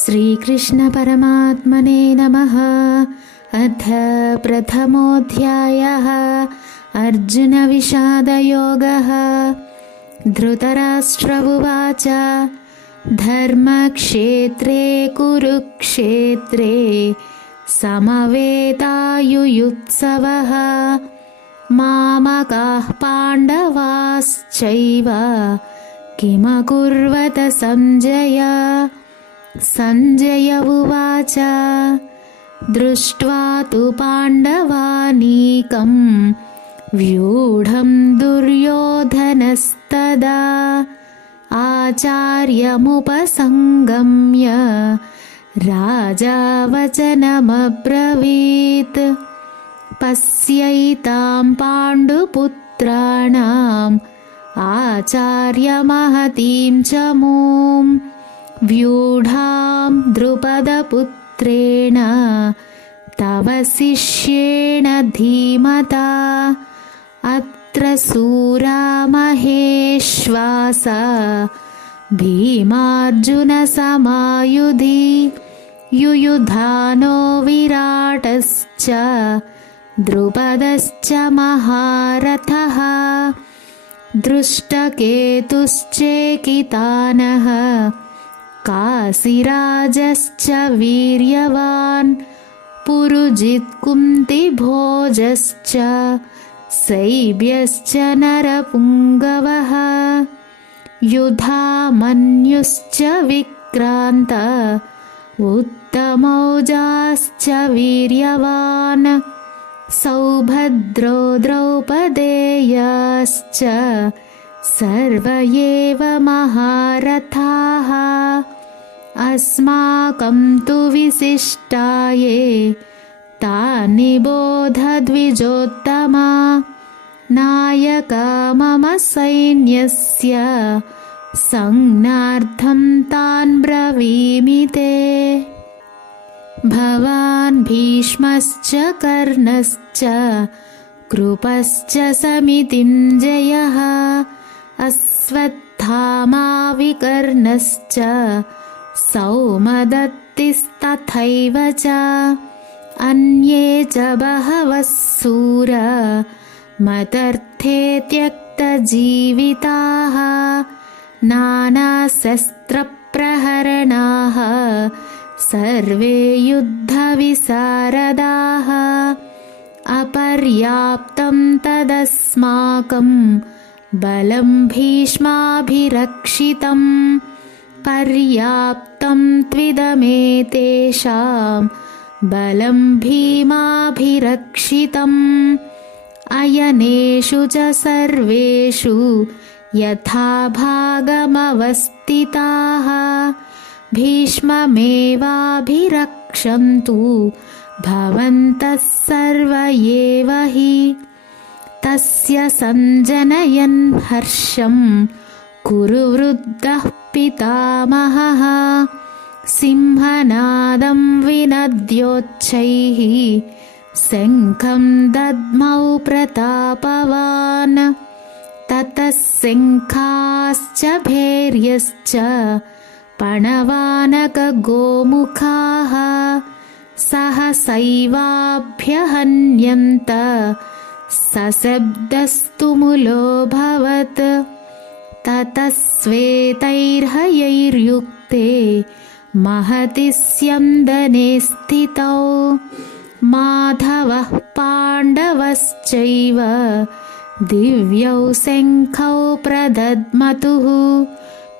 श्रीकृष्णपरमात्मने नमः। अथ प्रथमोऽध्यायः। अर्जुनविषादयोगः। धृतराष्ट्र उवाच धर्मक्षेत्रे कुरुक्षेत्रे समवेतायुयुत्सवः मामकाः पाण्डवाश्चैव किमकुर्वत सञ्जय। सञ्जय उवाच दृष्ट्वा तु पाण्डवानीकं व्यूढं दुर्योधनस्तदा आचार्यमुपसङ्गम्य राजा वचनमब्रवीत् पश्यैतां पाण्डुपुत्राणाम् आचार्यमहतीं च मूं व्यूढां द्रुपदपुत्रेण तव शिष्येण धीमता। अत्र शूरा महेश्वासा भीमार्जुनसमायुधि युयुधानो विराटश्च द्रुपदश्च महारथः दृष्टकेतुश्चेकितानः काशीराजश्च वीर्यवान् पुरुजित्कुन्तिभोजश्च शैब्यश्च नरपुङ्गवः युधामन्युश्च विक्रान्त उत्तमौजाश्च वीर्यवान् सौभद्रो द्रौपदेयाश्च सर्व एव महारथाः। अस्माकं तु विशिष्टाये तानि बोध द्विजोत्तमा नायका मम सैन्यस्य संज्ञार्थं तान् ब्रवीमि ते। भवान् भीष्मश्च कर्णश्च कृपश्च समितिञ्जयः अश्वत्थामा विकर्णश्च सौमदत्तिस्तथैव च अन्ये च बहवः शूरा मदर्थे त्यक्तजीविताः नानाशस्त्रप्रहरणाः सर्वे युद्धविशारदाः। अपर्याप्तं तदस्माकं बलं भीष्माभिरक्षितं पर्याप्तं त्विदमेतेषां बलं भीमाभिरक्षितम् अयनेषु च सर्वेषु यथा भागमवस्थिताः भीष्ममेवाभिरक्षन्तु भवन्तः सर्व एव हि। तस्य सञ्जनयन् हर्षं कुरु वृद्धः पितामहः सिंहनादं विनद्योच्चैः शङ्खं दद्मौ प्रतापवान्। ततः शङ्खाश्च भैर्यश्च पणवानकगोमुखाः सहसैवाभ्यहन्यन्त सशब्दस्तु मुलोऽभवत्। ततः श्वेतैर्हयैर्युक्ते महति स्यन्दने स्थितौ माधवः पाण्डवश्चैव दिव्यौ शङ्खौ प्रदद्मतुः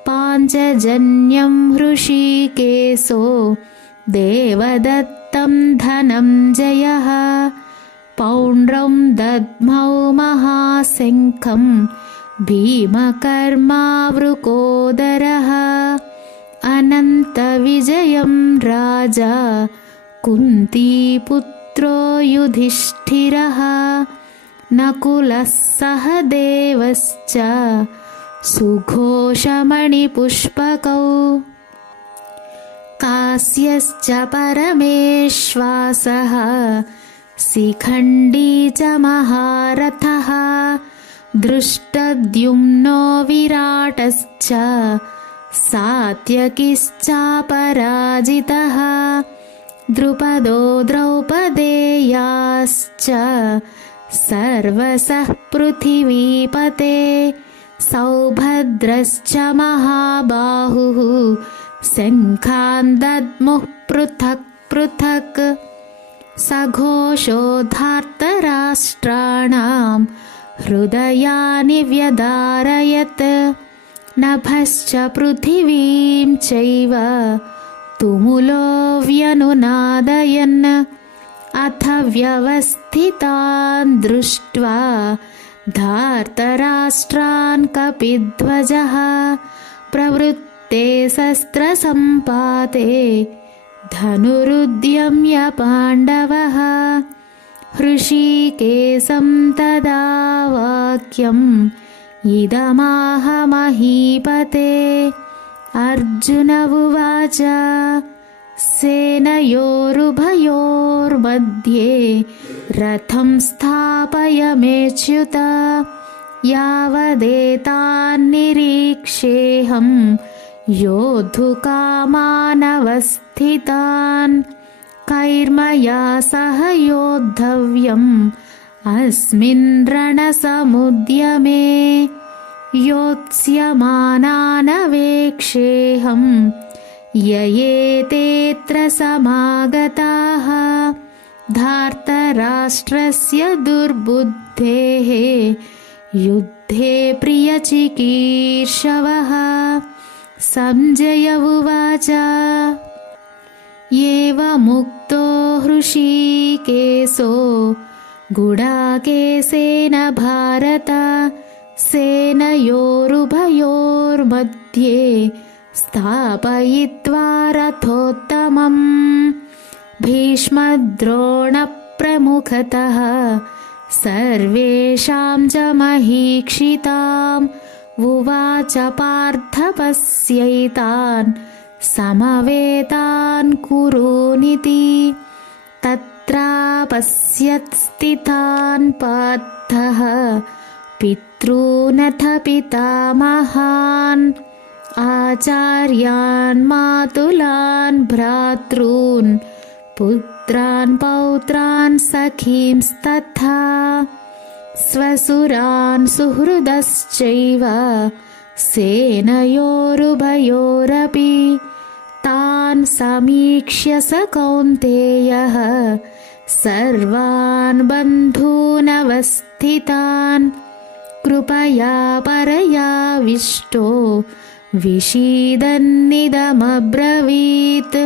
पाञ्चजन्यं हृषीकेशो देवदत्तं धनञ्जयः पौण्ड्रं दद्मौ महाशङ्खं भीमकर्मावृकोदरः अनन्तविजयं राजा कुन्तीपुत्रो युधिष्ठिरः नकुलः सहदेवश्च सुघोषमणिपुष्पकौ काश्यश्च परमेश्वासः शिखण्डी च महारथः दृष्टद्युम्नो विराटश्च सात्यकिश्चापराजितः द्रुपदो द्रौपदेयाश्च सर्वशः पृथिवीपते सौभद्रश्च महाबाहुः शङ्खान् दद्मुः पृथक् पृथक् सघोषो धार्तराष्ट्राणां हृदयानि व्यदारयत् नभश्च पृथिवीं चैव तुमुलो व्यनुनादयन् अथ व्यवस्थितान् दृष्ट्वा धार्तराष्ट्रान् कपिध्वजः प्रवृत्ते शस्त्रसम्पाते धनुरुद्यम्य पाण्डवः हृषीकेशं तदा वाक्यम् इदमाह महीपते अर्जुन उवाच सेनयोरुभयोर्मध्ये रथं स्थापयमेच्युत यावदेतान्निरीक्षेऽहं योद्धुकामानवस्थितान् कैर्मया सह योद्धव्यम् अस्मिन् रणसमुद्यमे योत्स्यमानानवेक्षेऽहं ययेतेऽत्र समागताः धार्तराष्ट्रस्य दुर्बुद्धेः युद्धे प्रियचिकीर्षवः संजय उवाच एवमुक्तो हृषीकेशो गुडाकेशेन भारत सेनयोरुभयोर्मध्ये स्थापयित्वा रथोत्तमम् भीष्मद्रोणप्रमुखतः सर्वेषां च महीक्षिताम् उवाच पार्थ पश्यैतान् समवेतान् कुरूनिति तत्रापश्यत्स्थितान् पार्थः पितॄनथ पितामहान् आचार्यान् मातुलान् भ्रातॄन् पुत्रान् पौत्रान् सखींस्तथा स्वसुरान् सुहृदश्चैव सेनयोरुभयोरपि तान् समीक्ष्य स कौन्तेयः सर्वान् बन्धूनवस्थितान् कृपया परयाविष्टो विषीदन्निदमब्रवीत्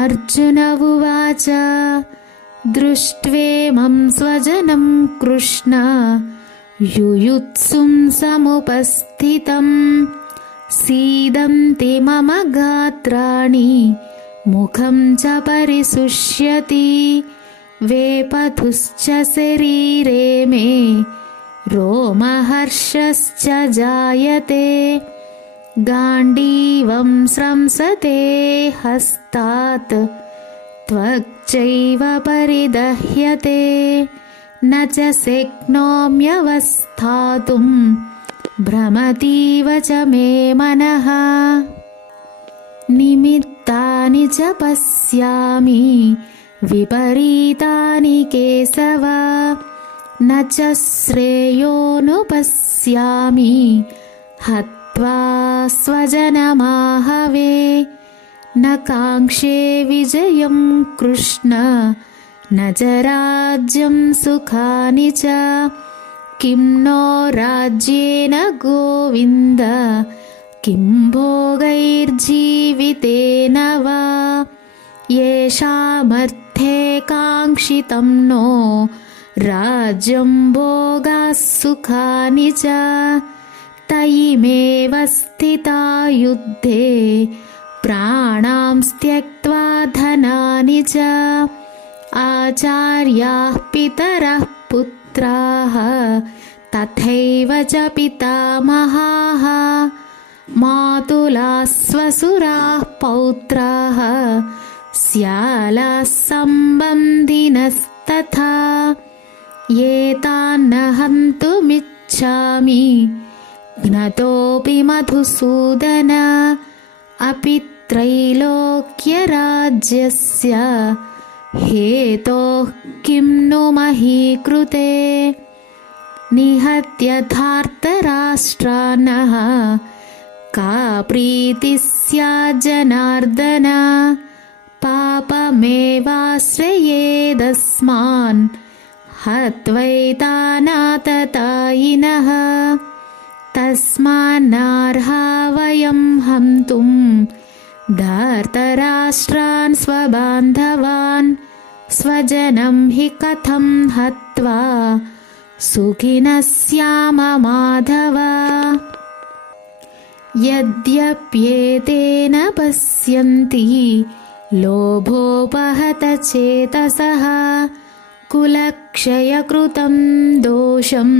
अर्जुन उवाच दृष्ट्वेमं स्वजनं कृष्ण युयुत्सुं समुपस्थितम् सीदन्ति मम गात्राणि मुखं च परिशुष्यति वेपथुश्च शरीरे मे रोमहर्षश्च जायते गाण्डीवं स्रंसते हस्तात् त्वक्चैव परिदह्यते न च शक्नोम्यवस्थातुं भ्रमतीव च मे मनः निमित्तानि च पश्यामि विपरीतानि केशव न च श्रेयोनुपश्यामि हत्वा स्वजनमाहवे न काङ्क्षे विजयं कृष्ण न च राज्यं सुखानि च किं नो राज्येन गोविन्द किं भोगैर्जीवितेन वा येषामर्थे काङ्क्षितं नो राज्यं भोगाः सुखानि च तयिमेव स्थिता युद्धे प्राणां त्यक्त्वा धनानि च आचार्याः पितरः पुत्राः तथैव च पितामहाः मातुलाः स्वसुराः पौत्राः स्यालाः सम्बन्धिनस्तथा एतान्न हन्तुमिच्छामि ज्ञतोऽपि मधुसूदन अपि त्रैलोक्यराज्यस्य हेतोः किं नु महीकृते निहत्यथार्तराष्ट्रान्नः का प्रीतिः स्यात् जनार्दन पापमेवाश्रयेदस्मान् हत्वैतानाततायिनः तस्मान्नार्हा वयं हन्तुं धर्तराष्ट्रान् स्वबान्धवान् स्वजनं हि कथं हत्वा सुखिनः स्याम माधव यद्यप्येतेन पश्यन्ति लोभोपहतचेतसः कुलक्षयकृतं दोषं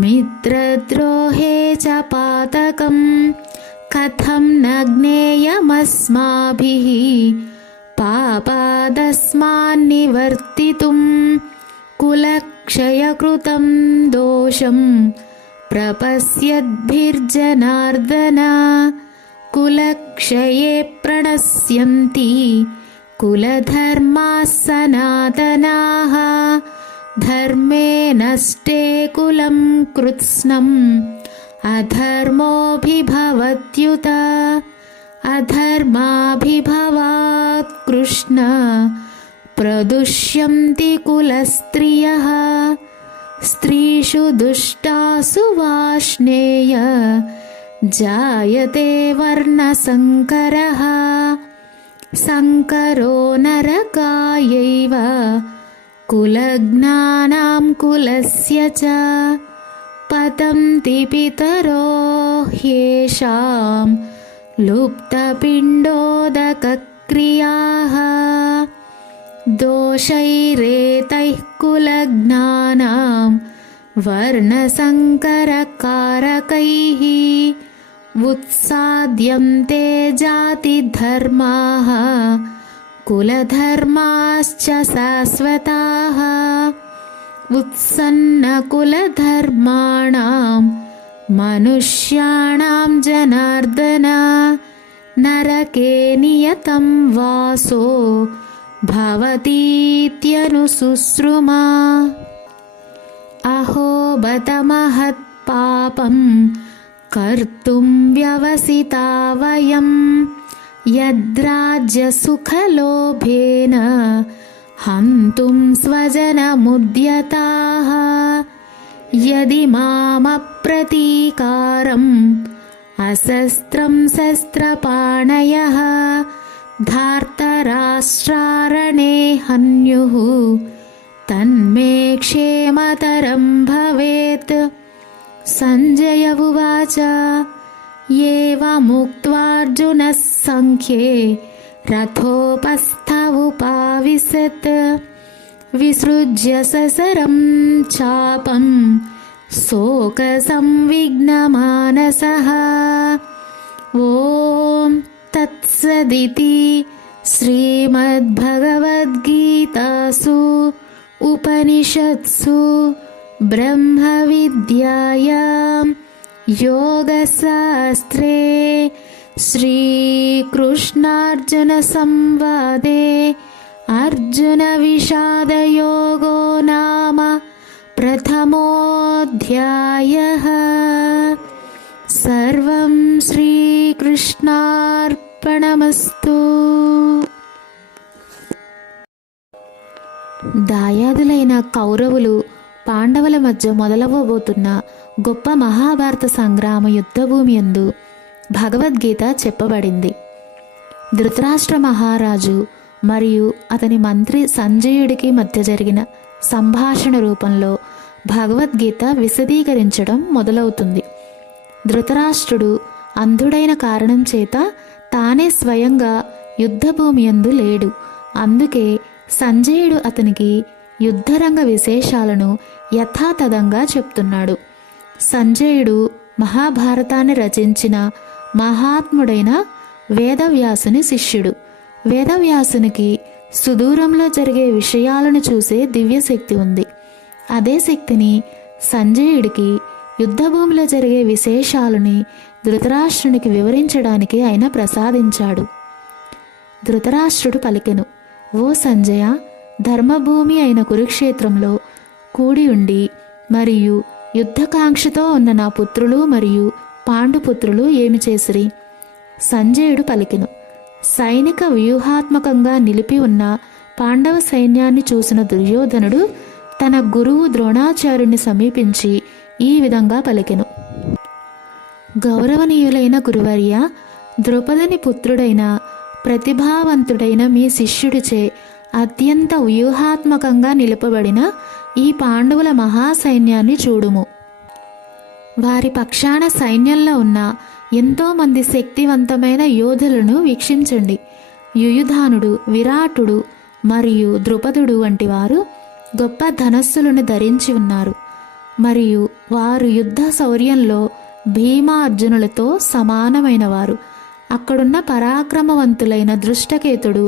मित्रद्रोहे च पातकं कथं न ज्ञेयमस्माभिः पापादस्मान्निवर्तितुं कुलक्षयकृतं दोषं प्रपश्यद्भिर्जनार्दन कुलक्षये प्रणश्यन्ति कुलधर्माः सनातनाः धर्मे नष्टे कुलं कृत्स्नम् अधर्मोऽभिभवत्युत अधर्माभिभवात् कृष्ण प्रदुष्यन्ति कुलस्त्रियः स्त्रीषु दुष्टासु वार्ष्णेय जायते वर्णसङ्करः सङ्करो नरकायैव कुलज्ञानां कुलस्य च पतन्ति पितरो ह्येषां लुप्तपिण्डोदकक्रियाः दोषैरेतैः कुलज्ञानां वर्णसङ्करकारकैः उत्साद्यन्ते जातिधर्माः कुलधर्माश्च शाश्वताः उत्सन्नकुलधर्माणां मनुष्याणां जनार्दन नरके नियतं वासो भवतीत्यनुशुश्रुमा अहो बत महत्पापं कर्तुं व्यवसिता वयं यद्राज्यसुखलोभेन हन्तुं स्वजनमुद्यताः यदि मामप्रतीकारम् अशस्त्रं शस्त्रपाणयः धार्तराष्ट्रारणे हन्युः तन्मे क्षेमतरं भवेत् सञ्जय उवाच एवमुक्त्वार्जुनः सङ्ख्ये रथोपस्थ उपाविशत् विसृज्य ससरं चापं शोकसंविघ्नमानसः ॐ तत्सदिति श्रीमद्भगवद्गीतासु उपनिषत्सु ब्रह्मविद्यायां योगशास्त्रे श्रीकृष्णार्जुनसंवादे अर्जुनविषादयोगो नाम प्रथमोऽध्यायः। सर्वं శ్రీకృష్ణార్పణమస్తు. దాయాదులైన కౌరవులు పాండవుల మధ్య మొదలవ్వబోతున్న గొప్ప మహాభారత సంగ్రామ యుద్ధభూమి యందు భగవద్గీత చెప్పబడింది. ధృతరాష్ట్ర మహారాజు మరియు అతని మంత్రి సంజయుడికి మధ్య జరిగిన సంభాషణ రూపంలో భగవద్గీత విశదీకరించడం మొదలవుతుంది. ధృతరాష్ట్రుడు అంధుడైన కారణం చేత తానే స్వయంగా యుద్ధభూమి యందు లేడు. అందుకే సంజయుడు అతనికి యుద్ధరంగ విశేషాలను యథాతథంగా చెప్తున్నాడు. సంజయుడు మహాభారతాన్ని రచించిన మహాత్ముడైన వేదవ్యాసుని శిష్యుడు. వేదవ్యాసునికి సుదూరంలో జరిగే విషయాలను చూసే దివ్యశక్తి ఉంది. అదే శక్తిని సంజయుడికి యుద్ధభూమిలో జరిగే విశేషాలని ధృతరాష్ట్రునికి వివరించడానికి ఆయన ప్రసాదించాడు. ధృతరాష్ట్రుడు పలికెను, ఓ సంజయ, ధర్మభూమి అయిన కురుక్షేత్రంలో కూడి ఉండి మరియు యుద్ధకాంక్షతో ఉన్న నా పుత్రులు మరియు పాండుపుత్రులు ఏమి చేసిరి? సంజయుడు పలికెను, సైనిక వ్యూహాత్మకంగా నిలిపి ఉన్న పాండవ సైన్యాన్ని చూసిన దుర్యోధనుడు తన గురువు ద్రోణాచార్యుని సమీపించి ఈ విధంగా పలికెను, గౌరవనీయులైన గురువర్య, ద్రౌపదిని పుత్రుడైన ప్రతిభావంతుడైన మీ శిష్యుడిచే అత్యంత వ్యూహాత్మకంగా నిలపబడిన ఈ పాండవుల మహాసైన్యాన్ని చూడుము. వారి పక్షాన సైన్యంలో ఉన్న ఎంతోమంది శక్తివంతమైన యోధులను వీక్షించండి. యుయుధానుడు, విరాటుడు మరియు ద్రుపదుడు వంటి వారు గొప్ప ధనస్సులను ధరించి ఉన్నారు మరియు వారు యుద్ధ శౌర్యంలో భీమ అర్జునులతో సమానమైన వారు. అక్కడున్న పరాక్రమవంతులైన దృష్టకేతుడు,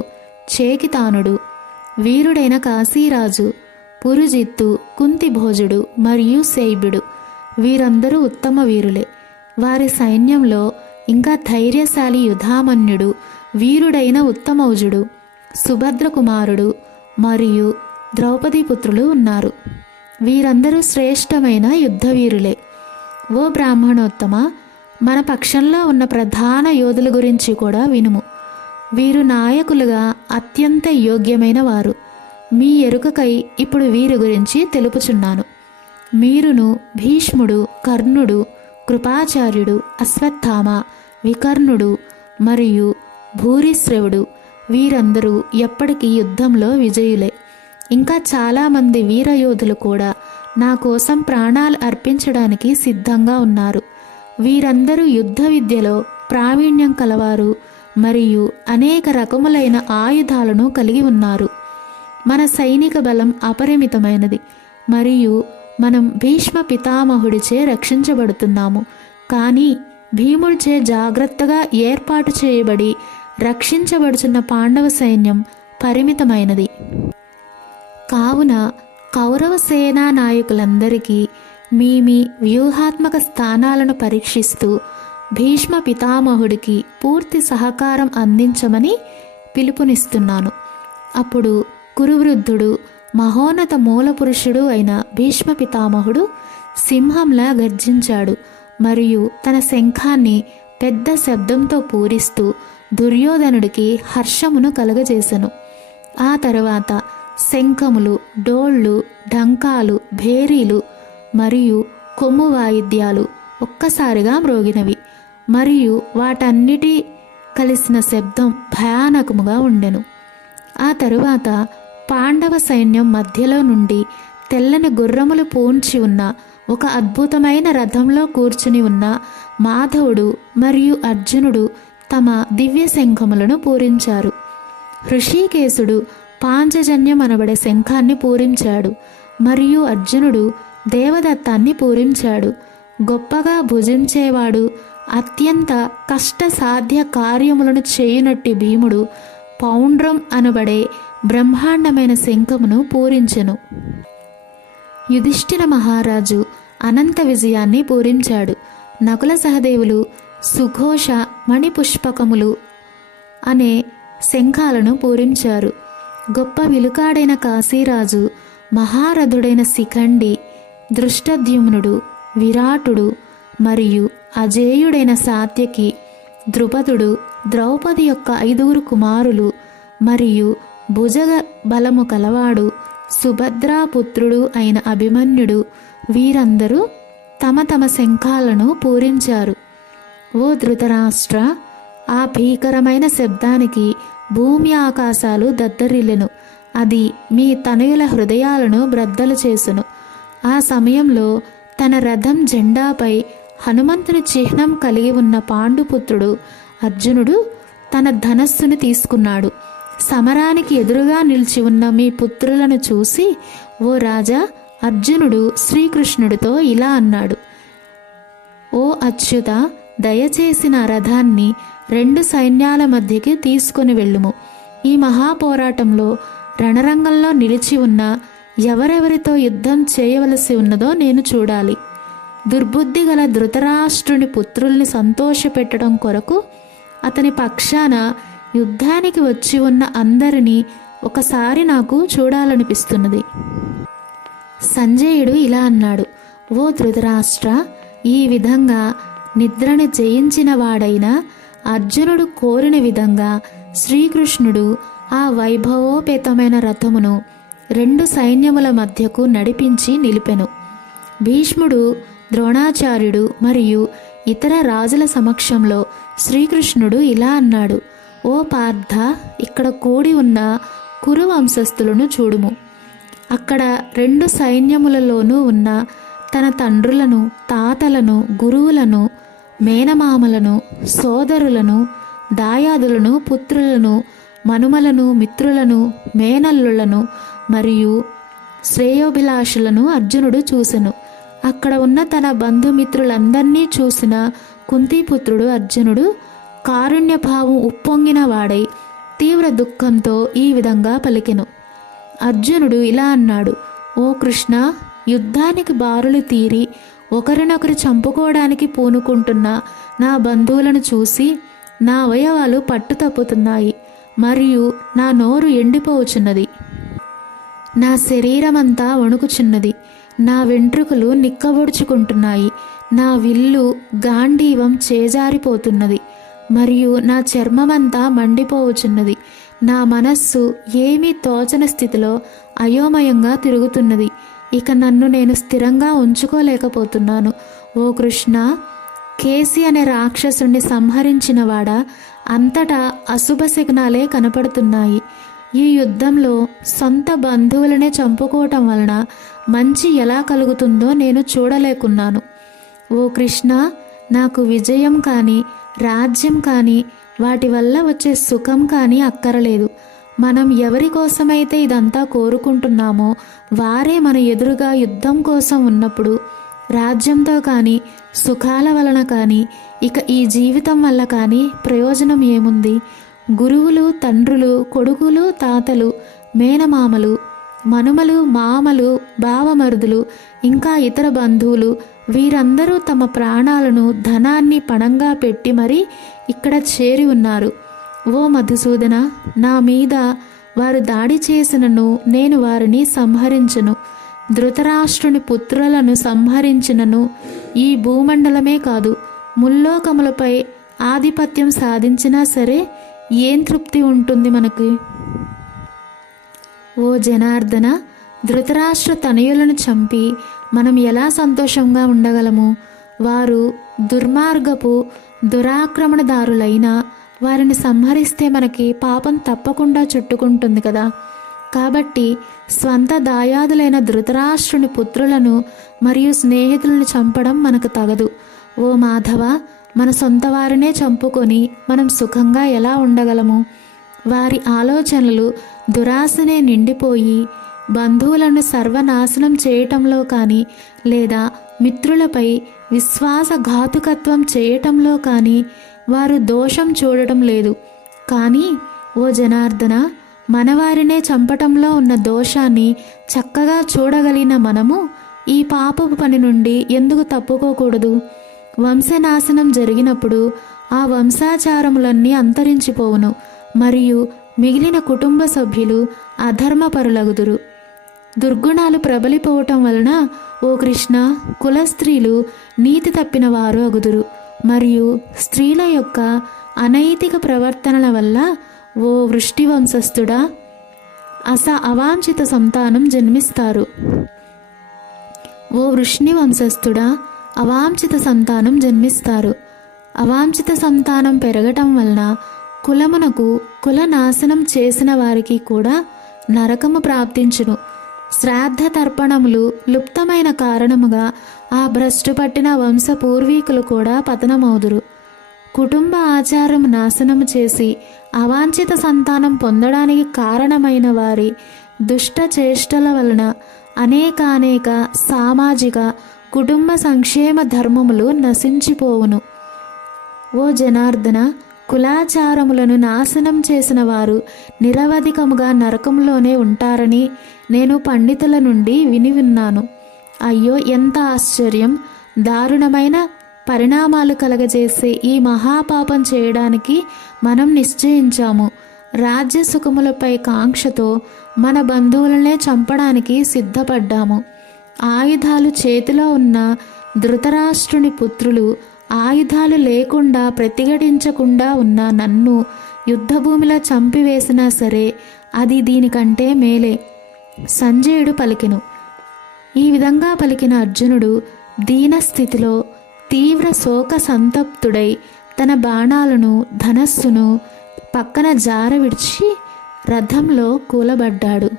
చేకితానుడు, వీరుడైన కాశీరాజు, పురుజిత్తు, కుంతిభోజుడు మరియు శైబుడు వీరందరూ ఉత్తమ వీరులే. వారి సైన్యంలో ఇంకా ధైర్యశాలి యుధామన్యుడు, వీరుడైన ఉత్తమౌజుడు, సుభద్ర కుమారుడు మరియు ద్రౌపదీ పుత్రులు ఉన్నారు. వీరందరూ శ్రేష్టమైన యుద్ధవీరులే. ఓ బ్రాహ్మణోత్తమ, మన పక్షంలో ఉన్న ప్రధాన యోధుల గురించి కూడా వినుము. వీరు నాయకులుగా అత్యంత యోగ్యమైన వారు. మీ ఎరుకకై ఇప్పుడు వీరి గురించి తెలుపుచున్నాను. మీరును భీష్ముడు, కర్ణుడు, కృపాచార్యుడు, అశ్వత్థామ, వికర్ణుడు మరియు భూరిశ్రవుడు వీరందరూ ఎప్పటికీ యుద్ధంలో విజయులే. ఇంకా చాలామంది వీరయోధులు కూడా నా కోసం ప్రాణాలు అర్పించడానికి సిద్ధంగా ఉన్నారు. వీరందరూ యుద్ధ విద్యలో ప్రావీణ్యం కలవారు మరియు అనేక రకములైన ఆయుధాలను కలిగి ఉన్నారు. మన సైనిక బలం అపరిమితమైనది మరియు మనం భీష్మ పితామహుడిచే రక్షించబడుతున్నాము. కానీ భీముడిచే జాగ్రత్తగా ఏర్పాటు చేయబడి రక్షించబడుచున్న పాండవ సైన్యం పరిమితమైనది. కావున కౌరవ సేనా నాయకులందరికీ మీ వ్యూహాత్మక స్థానాలను పరీక్షిస్తూ భీష్మ పితామహుడికి పూర్తి సహకారం అందించమని పిలుపునిస్తున్నాను. అప్పుడు కురువృద్ధుడు, మహోన్నత మూలపురుషుడు అయిన భీష్మ పితామహుడు సింహంలా గర్జించాడు మరియు తన శంఖాన్ని పెద్ద శబ్దంతో పూరిస్తూ దుర్యోధనుడికి హర్షమును కలుగజేసెను. ఆ తరువాత శంఖములు, డోళ్ళు, ఢంకాలు, భేరీలు మరియు కొమ్ము వాయిద్యాలు ఒక్కసారిగా మ్రోగినవి మరియు వాటన్నిటి కలిసిన శబ్దం భయానకముగా ఉండెను. ఆ తరువాత పాండవ సైన్యం మధ్యలో నుండి తెల్లని గుర్రములు పూంచి ఉన్న ఒక అద్భుతమైన రథంలో కూర్చుని ఉన్న మాధవుడు మరియు అర్జునుడు తమ దివ్య శంఖములను పూరించారు. హృషీకేశుడు పాంచజన్యం అనబడే శంఖాన్ని పూరించాడు మరియు అర్జునుడు దేవదత్తాన్ని పూరించాడు. గొప్పగా భుజించేవాడు, అత్యంత కష్టసాధ్య కార్యములను చేయునట్టి భీముడు పౌండ్రం అనబడే బ్రహ్మాండమైన శంఖమును పూరించెను. యుధిష్ఠిర మహారాజు అనంత విజయాన్ని పూరించాడు. నకుల సహదేవులు సుఘోష మణిపుష్పకములు అనే శంఖాలను పూరించారు. గొప్ప విలుకాడైన కాశీరాజు, మహారథుడైన శిఖండి, దృష్టద్యుమ్నుడు, విరాటుడు మరియు అజేయుడైన సాత్యకి, ద్రుపదుడు, ద్రౌపది యొక్క 5 కుమారులు మరియు భుజగ బలము కలవాడు సుభద్రాపుత్రుడు అయిన అభిమన్యుడు వీరందరూ తమ తమ శంఖాలను పూరించారు. ఓ ధృతరాష్ట్ర, ఆ భీకరమైన శబ్దానికి భూమి ఆకాశాలు దద్దరిల్లెను. అది మీ తనయుల హృదయాలను బ్రద్దలు చేసును. ఆ సమయంలో తన రథం జెండాపై హనుమంతుని చిహ్నం కలిగి ఉన్న పాండుపుత్రుడు అర్జునుడు తన ధనస్సును తీసుకున్నాడు. సమరానికి ఎదురుగా నిలిచి ఉన్న మీ పుత్రులను చూసి, ఓ రాజా, అర్జునుడు శ్రీకృష్ణుడితో ఇలా అన్నాడు, ఓ అచ్యుత, దయచేసి నా రథాన్ని 2 సైన్యాల మధ్యకి తీసుకొని వెళ్ళుము. ఈ మహాపోరాటంలో రణరంగంలో నిలిచి ఉన్న ఎవరెవరితో యుద్ధం చేయవలసి ఉన్నదో నేను చూడాలి. దుర్బుద్ధి గల ధృతరాష్ట్రుని పుత్రుల్ని సంతోషపెట్టడం కొరకు అతని పక్షాన యుద్ధానికి వచ్చి ఉన్న అందరినీ ఒకసారి నాకు చూడాలనిపిస్తున్నది. సంజయుడు ఇలా అన్నాడు, ఓ ధృతరాష్ట్ర, ఈ విధంగా నిద్రని జయించిన వాడైన అర్జునుడు కోరిన విధంగా శ్రీకృష్ణుడు ఆ వైభవోపేతమైన రథమును 2 సైన్యముల మధ్యకు నడిపించి నిలిపెను. భీష్ముడు, ద్రోణాచార్యుడు మరియు ఇతర రాజుల సమక్షంలో శ్రీకృష్ణుడు ఇలా అన్నాడు, ఓ పార్థ, ఇక్కడ కూడి ఉన్న కురు వంశస్థులను చూడుము. అక్కడ 2 సైన్యములలోనూ ఉన్న తన తండ్రులను, తాతలను, గురువులను, మేనమామలను, సోదరులను, దాయాదులను, పుత్రులను, మనుమలను, మిత్రులను, మేనల్లులను మరియు శ్రేయోభిలాషులను అర్జునుడు చూసెను. అక్కడ ఉన్న తన బంధుమిత్రులందరినీ చూసిన కుంతీపుత్రుడు అర్జునుడు కారుణ్యభావం ఉప్పొంగిన వాడై తీవ్ర దుఃఖంతో ఈ విధంగా పలికెను. అర్జునుడు ఇలా అన్నాడు, ఓ కృష్ణ, యుద్ధానికి బారులు తీరి ఒకరినొకరు చంపుకోవడానికి పూనుకుంటున్న నా బంధువులను చూసి నా అవయవాలు పట్టు తప్పుతున్నాయి మరియు నా నోరు ఎండిపోవచ్చున్నది. నా శరీరమంతా వణుకుచున్నది, నా వెంట్రుకలు నిక్కబొడుచుకుంటున్నాయి, నా విల్లు గాంధీవం చేజారిపోతున్నది మరియు నా చర్మమంతా మండిపోవచ్చున్నది. నా మనస్సు ఏమీ తోచని స్థితిలో అయోమయంగా తిరుగుతున్నది. ఇక నన్ను నేను స్థిరంగా ఉంచుకోలేకపోతున్నాను. ఓ కృష్ణ, కేసి అనే రాక్షసుణ్ణి సంహరించినవాడా, అంతటా అశుభ శకునాలే కనపడుతున్నాయి. ఈ యుద్ధంలో సొంత బంధువులనే చంపుకోవటం వలన మంచి ఎలా కలుగుతుందో నేను చూడలేకున్నాను. ఓ కృష్ణ, నాకు విజయం కానీ రాజ్యం కానీ వాటి వల్ల వచ్చే సుఖం కానీ అక్కరలేదు. మనం ఎవరి కోసమైతే ఇదంతా కోరుకుంటున్నామో వారే మన ఎదురుగా యుద్ధం కోసం ఉన్నప్పుడు రాజ్యంతో కానీ సుఖాల వలన కానీ ఇక ఈ జీవితం వల్ల కానీ ప్రయోజనం ఏముంది? గురువులు, తండ్రులు, కొడుకులు, తాతలు, మేనమామలు, మనుమలు, మామలు, బావమరుదులు, ఇంకా ఇతర బంధువులు వీరందరూ తమ ప్రాణాలను, ధనాన్ని పణంగా పెట్టి మరీ ఇక్కడ చేరి ఉన్నారు. ఓ మధుసూదన, నా మీద వారు దాడి చేసినను నేను వారిని సంహరించను. ధృతరాష్ట్రుని పుత్రులను సంహరించినను ఈ భూమండలమే కాదు, ముల్లోకములపై ఆధిపత్యం సాధించినా సరే ఏం తృప్తి ఉంటుంది మనకి? ఓ జనార్దన, ధృతరాష్ట్ర తనయులను చంపి మనం ఎలా సంతోషంగా ఉండగలము? వారు దుర్మార్గపు దురాక్రమణదారులైన వారిని సంహరిస్తే మనకి పాపం తప్పకుండా చుట్టుకుంటుంది కదా. కాబట్టి స్వంత దాయాదులైన ధృతరాష్ట్రుని పుత్రులను మరియు స్నేహితులను చంపడం మనకు తగదు. ఓ మాధవ, మన సొంత వారినే చంపుకొని మనం సుఖంగా ఎలా ఉండగలము? వారి ఆలోచనలు దురాశనే నిండిపోయి బంధువులను సర్వనాశనం చేయటంలో కానీ లేదా మిత్రులపై విశ్వాసఘాతుకత్వం చేయటంలో కానీ వారు దోషం చూడటం లేదు. కానీ ఓ జనార్దన, మనవారినే చంపటంలో ఉన్న దోషాన్ని చక్కగా చూడగలిగిన మనము ఈ పాపపు పని నుండి ఎందుకు తప్పుకోకూడదు? వంశనాశనం జరిగినప్పుడు ఆ వంశాచారములన్నీ అంతరించిపోవును మరియు మిగిలిన కుటుంబ సభ్యులు అధర్మపరులగుదురు. దుర్గుణాలు ప్రబలిపోవటం వలన ఓ కృష్ణ, కుల స్త్రీలు నీతి తప్పిన వారు అగుదురు మరియు స్త్రీల యొక్క అనైతిక ప్రవర్తనల వల్ల ఓ వృష్టి వంశస్థుడా అవాంఛిత సంతానం జన్మిస్తారు. ఓ వృష్ణి వంశస్థుడా, అవాంఛిత సంతానం జన్మిస్తారు. అవాంఛిత సంతానం పెరగటం వలన కులమునకు కుల నాశనం చేసిన వారికి కూడా నరకము ప్రాప్తించును. శ్రాద్ధ తర్పణములు లుప్తమైన కారణముగా ఆ భ్రష్టు పట్టిన వంశ పూర్వీకులు కూడా పతనమవుదురు. కుటుంబ ఆచారం నాశనము చేసి అవాంఛిత సంతానం పొందడానికి కారణమైన వారి దుష్ట చేష్టల వలన అనేకానేక సామాజిక కుటుంబ సంక్షేమ ధర్మములు నశించిపోవును. ఓ జనార్దన, కులాచారములను నాశనం చేసిన వారు నిరవధికముగా నరకంలోనే ఉంటారని నేను పండితుల నుండి విని విన్నాను. అయ్యో, ఎంత ఆశ్చర్యం! దారుణమైన పరిణామాలు కలగజేసే ఈ మహాపాపం చేయడానికి మనం నిశ్చయించాము. రాజ్య సుఖములపై కాంక్షతో మన బంధువులనే చంపడానికి సిద్ధపడ్డాము. ఆయుధాలు చేతిలో ఉన్న ధృతరాష్ట్రుని పుత్రులు ఆయుధాలు లేకుండా ప్రతిఘటించకుండా ఉన్న నన్ను యుద్ధభూమిలో చంపివేసినా సరే అది దీనికంటే మేలే, సంజయుడు పలికెను. ఈ విధంగా పలికిన అర్జునుడు దీనస్థితిలో తీవ్ర శోక సంతప్తుడై తన బాణాలను ధనస్సును పక్కన జార విడిచి రథంలో కూలబడ్డాడు.